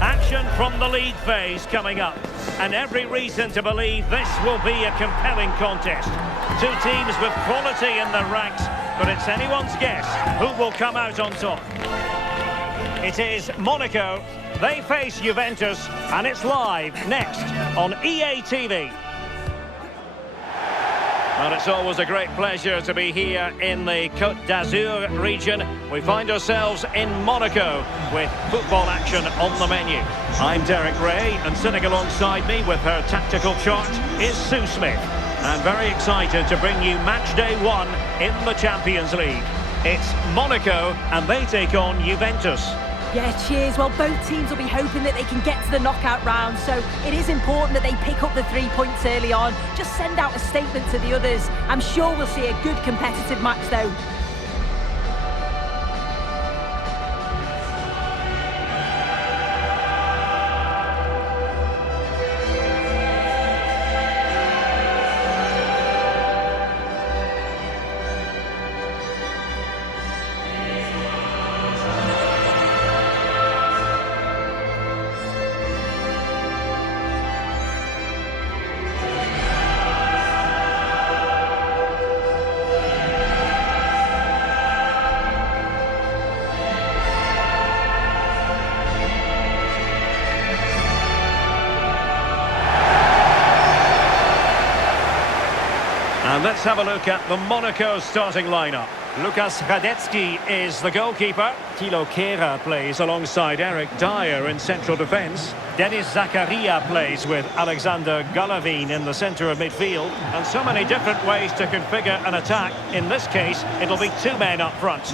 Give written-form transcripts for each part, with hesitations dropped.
Action from the league phase coming up, and every reason to believe this will be a compelling contest. Two teams with quality in their ranks, but it's anyone's guess who will come out on top. It is Monaco, they face Juventus, and it's live next on EA TV. Well, it's always a great pleasure to be here in the Côte d'Azur region. We find ourselves in Monaco with football action on the menu. I'm Derek Ray, and sitting alongside me with her tactical chart is Sue Smith. And very excited to bring you match day 1 in the Champions League. It's Monaco, and they take on Juventus. Yeah, cheers. Well, both teams will be hoping that they can get to the knockout round, so it is important that they pick up the 3 points early on. Just send out a statement to the others. I'm sure we'll see a good competitive match, though. And let's have a look at the Monaco starting lineup. Lukas Radecki is the goalkeeper. Thilo Kehrer plays alongside Eric Dyer in central defence. Denis Zakaria plays with Alexander Golovin in the centre of midfield. And so many different ways to configure an attack. In this case, it'll be 2 men up front.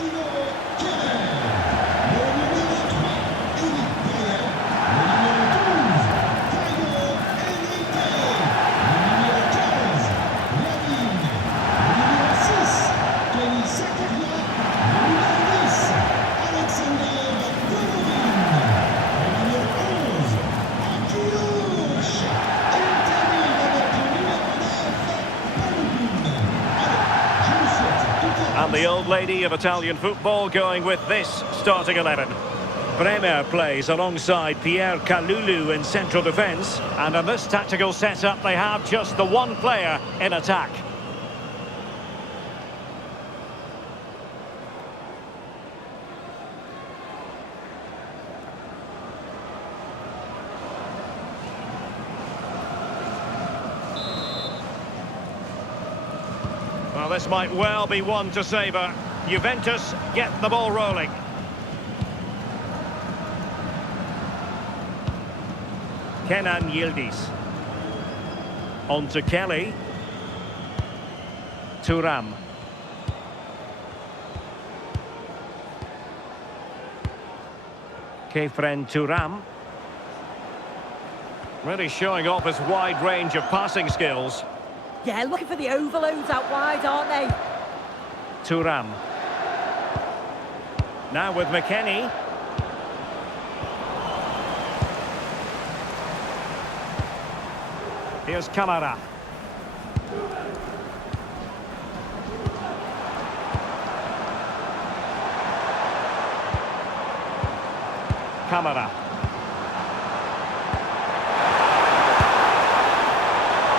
And the old lady of Italian football going with this starting 11. Bremer plays alongside Pierre Kalulu in central defence. And in this tactical setup, they have just the one player in attack. Well, this might well be one to savour. Juventus get the ball rolling. Kenan Yildiz. On to Kelly. Thuram. Kefren Thuram. Really showing off his wide range of passing skills. Yeah, looking for the overloads out wide, aren't they? Thuram. Now with McKennie. Here's Camara. Camara.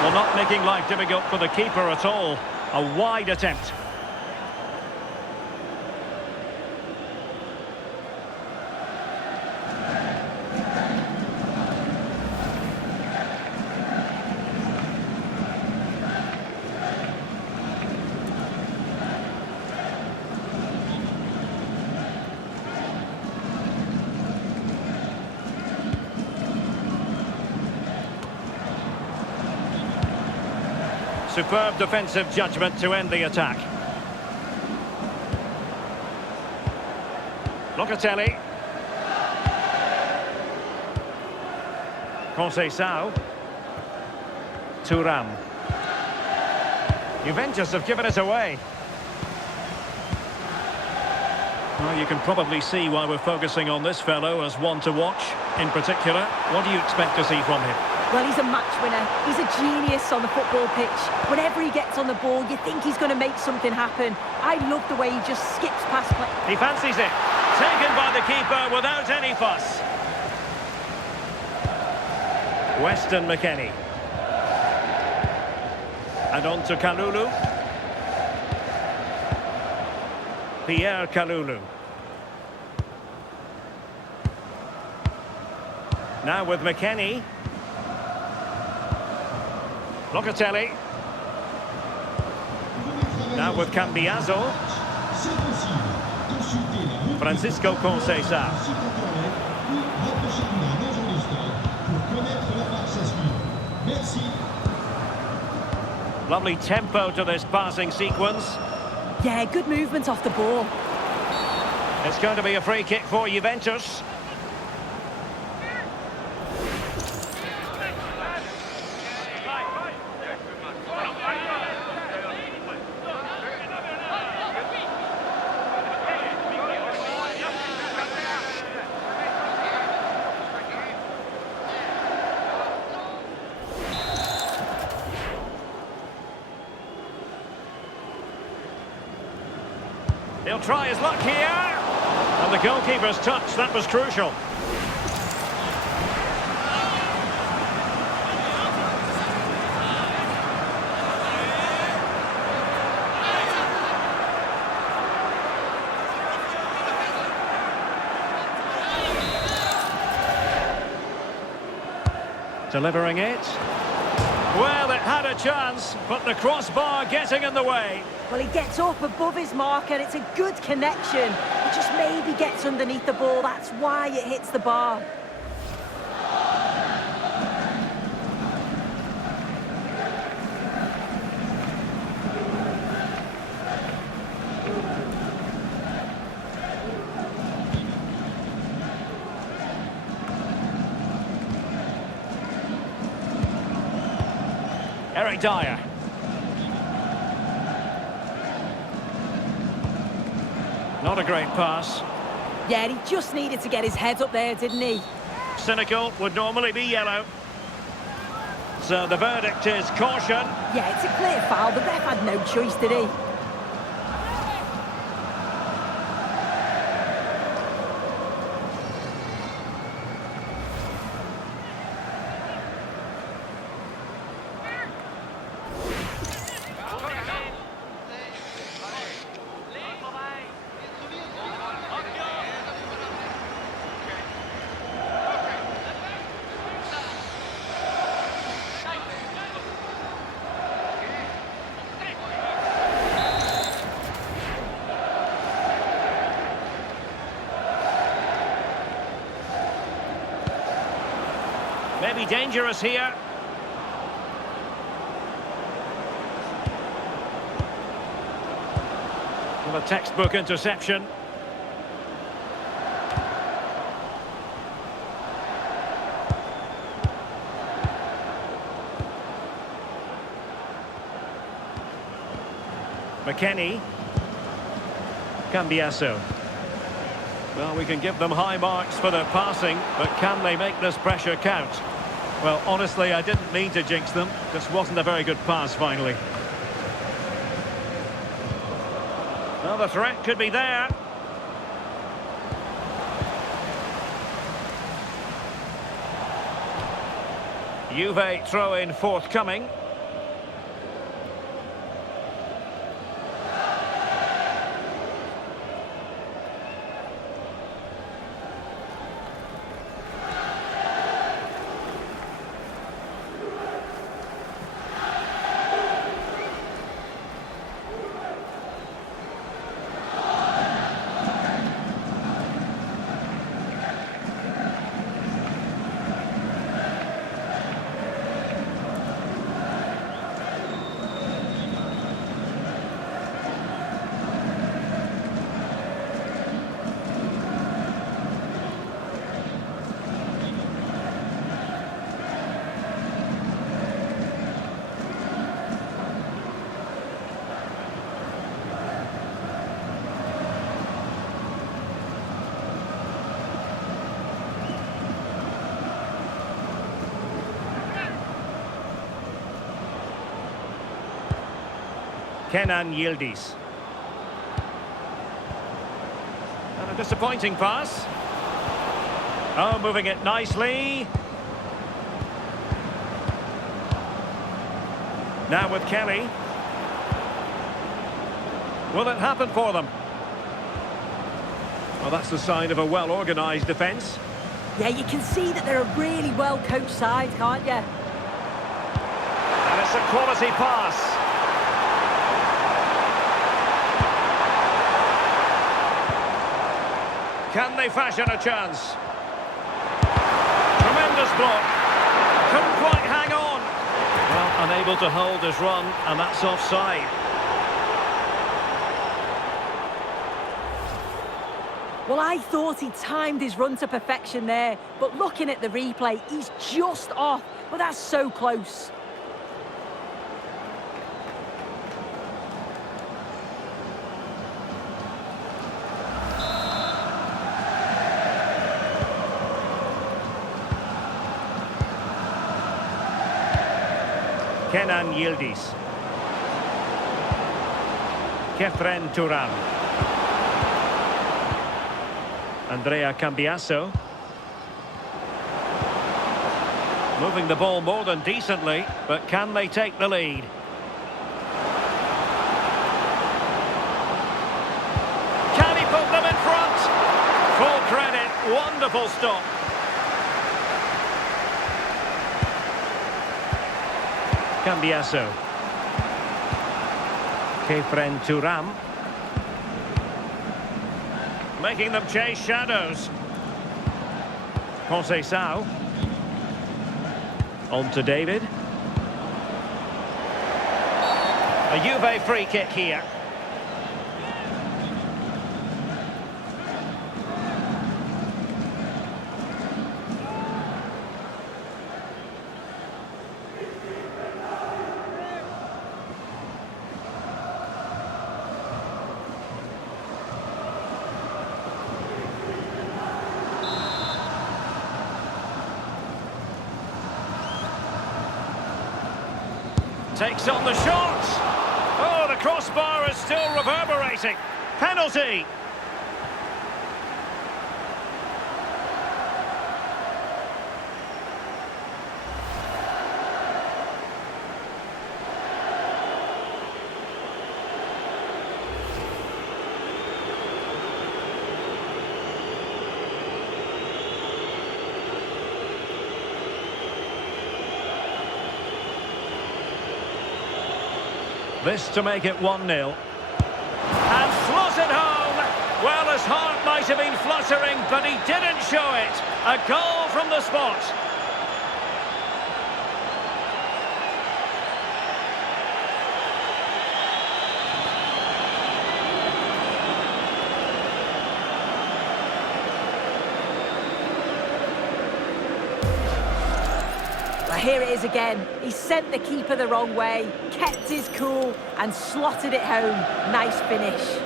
Well, not making life difficult for the keeper at all. A wide attempt. Superb defensive judgment to end the attack. Locatelli. Conceição. Thuram. Juventus have given it away. Well, you can probably see why we're focusing on this fellow as one to watch. In particular, what do you expect to see from him? Well, he's a match winner. He's a genius on the football pitch. Whenever he gets on the ball, you think he's going to make something happen. I love the way he just skips past play. He fancies it. Taken by the keeper without any fuss. Weston McKennie. And on to Kalulu. Pierre Kalulu. Now with McKennie. Locatelli. Now with Cambiaso. Francisco Conceição. Lovely tempo to this passing sequence. Yeah, good movement off the ball. It's going to be a free kick for Juventus. He'll try his luck here. And the goalkeeper's touch, that was crucial. Delivering it. Well, it had a chance, but the crossbar getting in the way. Well, he gets up above his marker. It's a good connection. It just maybe gets underneath the ball. That's why it hits the bar. Eric Dyer. Not a great pass. Yeah, he just needed to get his head up there, didn't he? Cynical would normally be yellow. So the verdict is caution. Yeah, it's a clear foul. The ref had no choice, did he? Maybe dangerous here. Well, a textbook interception. McKennie. Cambiaso. Well, we can give them high marks for their passing, but can they make this pressure count? Well, honestly, I didn't mean to jinx them. Just wasn't a very good pass, finally. Well, the threat could be there. Juve throw-in forthcoming. Kenan Yildiz. And a disappointing pass. Oh, moving it nicely. Now with Kelly. Will it happen for them? Well, that's the sign of a well-organised defence. Yeah, you can see that they're a really well-coached side, can't you? And it's a quality pass. Can they fashion a chance? Tremendous block. Couldn't quite hang on. Well, unable to hold his run, and that's offside. Well, I thought he timed his run to perfection there, but looking at the replay, he's just off. But that's so close. Kenan Yildiz. Kefren Turan. Andrea Cambiasso. Moving the ball more than decently, but can they take the lead? Can he put them in front? Full credit, wonderful stop. Cambiasso. Kefren Turan. Making them chase shadows. Conceição. On to David. A Juve free kick here. Takes on the shot. Oh, the crossbar is still reverberating. Penalty. This to make it 1-0. And slots it home. Well, his heart might have been fluttering, but he didn't show it. A goal from the spot. Here it is again. He sent the keeper the wrong way, kept his cool and slotted it home. Nice finish.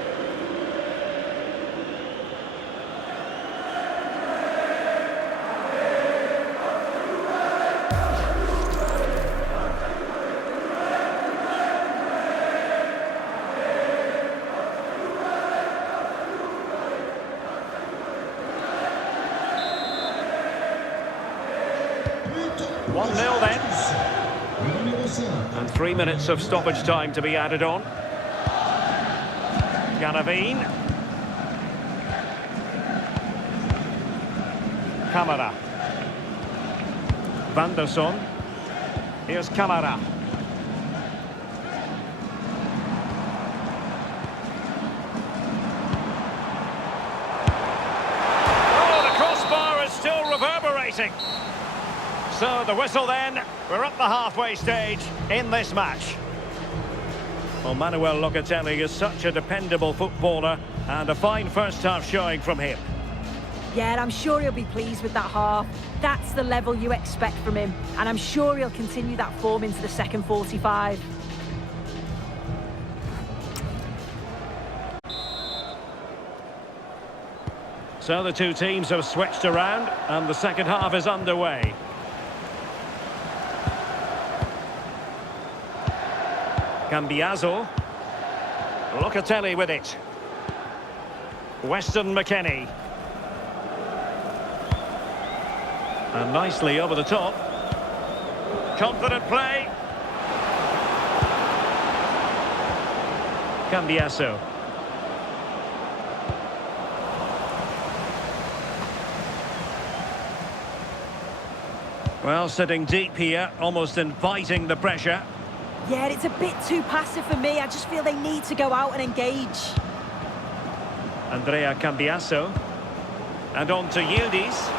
Then. And 3 minutes of stoppage time to be added on. Ganavine. Camara. Vanderson. Here's Camara. Oh, the crossbar is still reverberating. So the whistle then, we're up the halfway stage in this match. Well, Manuel Locatelli is such a dependable footballer and a fine first half showing from him. Yeah, and I'm sure he'll be pleased with that half. That's the level you expect from him, and I'm sure he'll continue that form into the second 45. So the two teams have switched around and the second half is underway. Cambiasso. Locatelli with it. Weston McKennie. And nicely over the top. Confident play. Cambiasso. Well, sitting deep here, almost inviting the pressure. Yeah, it's a bit too passive for me. I just feel they need to go out and engage. Andrea Cambiasso. And on to Yildiz.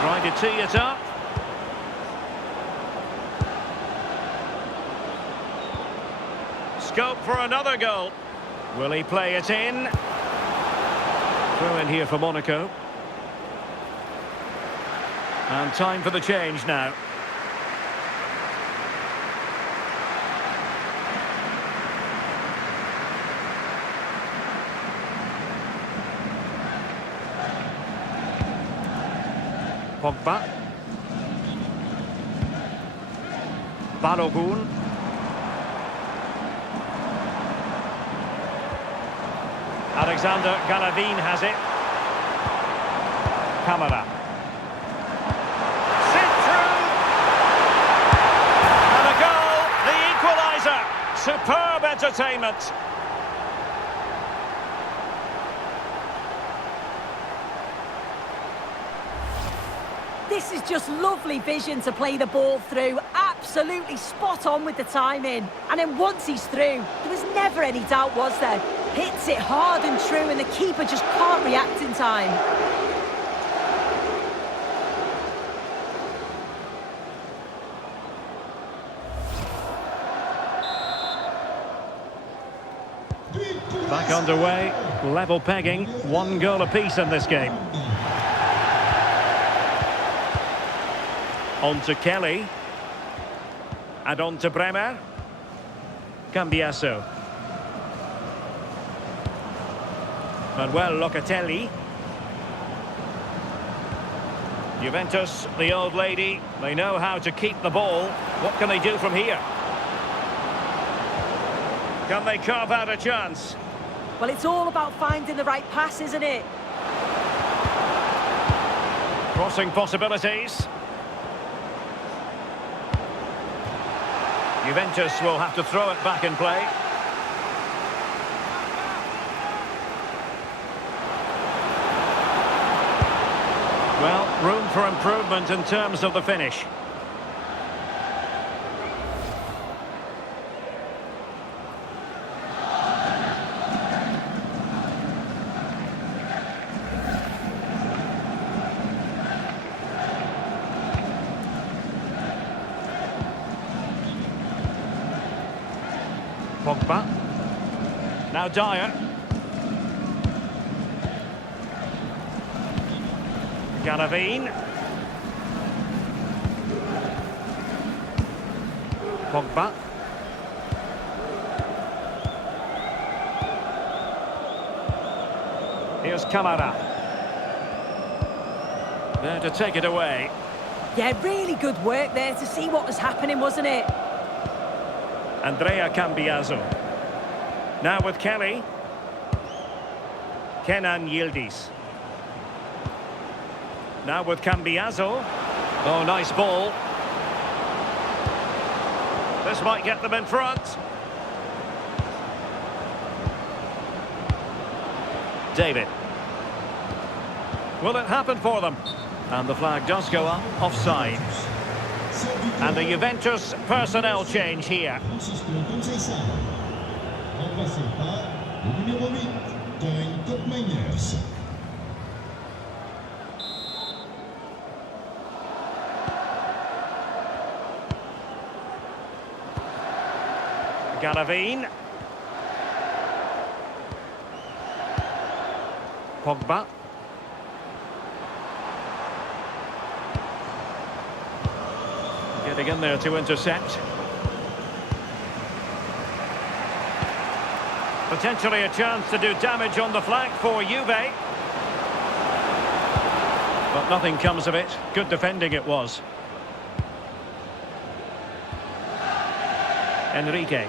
Trying to tee it up. Scope for another goal. Will he play it in? Throw in here for Monaco. And time for the change now. Pogba. Balogun. Alexander Galavin has it. Camara. Sit through. And a goal. The equaliser. Superb entertainment. This is just lovely vision to play the ball through. Absolutely spot on with the timing. And then once he's through, there was never any doubt, was there? Hits it hard and true, and the keeper just can't react in time. Back underway, level pegging, 1 goal apiece in this game. On to Kelly. And on to Bremer. Cambiasso. Manuel Locatelli. Juventus, the old lady, they know how to keep the ball. What can they do from here? Can they carve out a chance? Well, it's all about finding the right pass, isn't it? Crossing possibilities. Juventus will have to throw it back in play. Well, room for improvement in terms of the finish. Pogba. Now Dyer. Galavin. Pogba. Here's Camara. There to take it away. Yeah, really good work there to see what was happening, wasn't it? Andrea Cambiasso. Now with Kelly. Kenan Yildiz. Now with Cambiasso. Oh, nice ball. This might get them in front. David. Will it happen for them? And the flag does go up, offside. And the Juventus personnel change here. Galavin. Pogba. Getting in there to intercept. Potentially a chance to do damage on the flank for Juve. But nothing comes of it. Good defending it was. Enrique.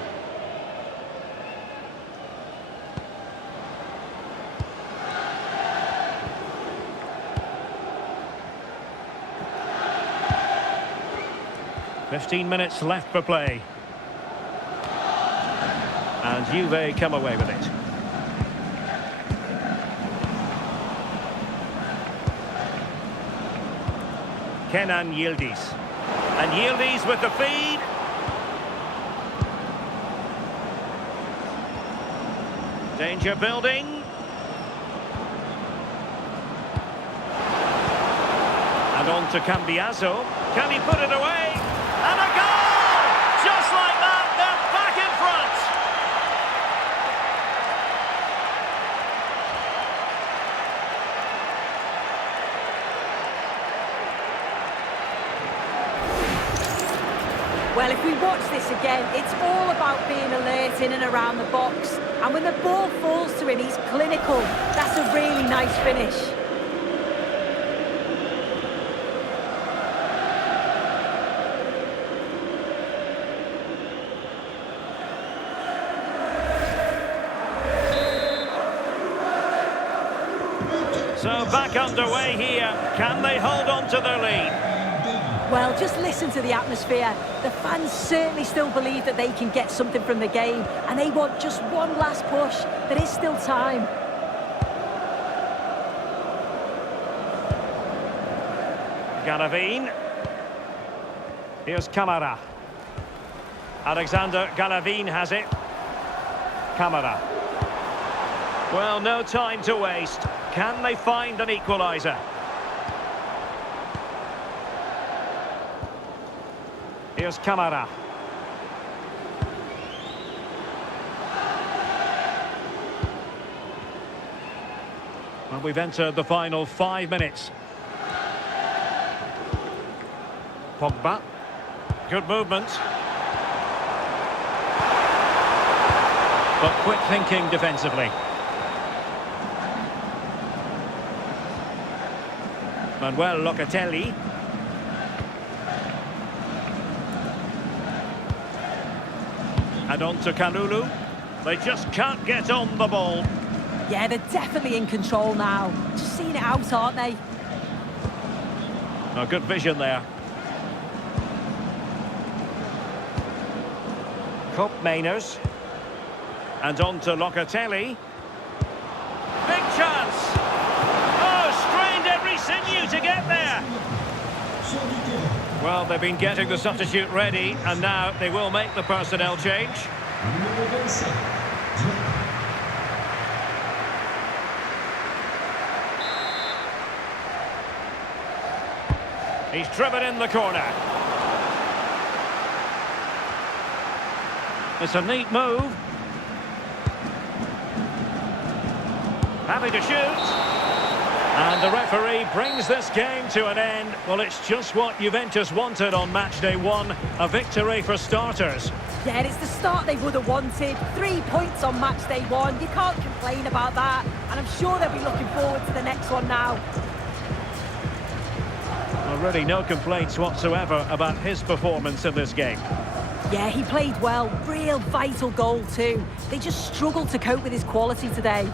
15 minutes left for play. And Juve come away with it. Kenan Yildiz. And Yildiz with the feed. Danger building. And on to Cambiaso. Can he put it away? And a goal! Just like that, they're back in front. Well, if we watch this again, it's all about being alert in and around the box. And when the ball falls to him, he's clinical. That's a really nice finish. So back underway here. Can they hold on to their lead? Well, just listen to the atmosphere. The fans certainly still believe that they can get something from the game, and they want just one last push. There is still time. Galavin. Here's Camara. Alexander Galavin has it. Camara. Well, no time to waste. Can they find an equaliser? Here's Camara. Well, we've entered the final 5 minutes. Pogba. Good movement. But quick thinking defensively. Manuel Locatelli. And on to Kalulu. They just can't get on the ball. Yeah, they're definitely in control now. Just seeing it out, aren't they? Oh, good vision there. Cup Mainers. And on to Locatelli. Big chance! Oh, strained every sinew to get there. Well, they've been getting the substitute ready, and now they will make the personnel change. He's driven in the corner. It's a neat move. Happy to shoot. And the referee brings this game to an end. Well, it's just what Juventus wanted on match day 1. A victory for starters. Yeah, it's the start they would have wanted. 3 points on match day 1. You can't complain about that. And I'm sure they'll be looking forward to the next one now. Well, really no complaints whatsoever about his performance in this game. Yeah, he played well. Real vital goal too. They just struggled to cope with his quality today.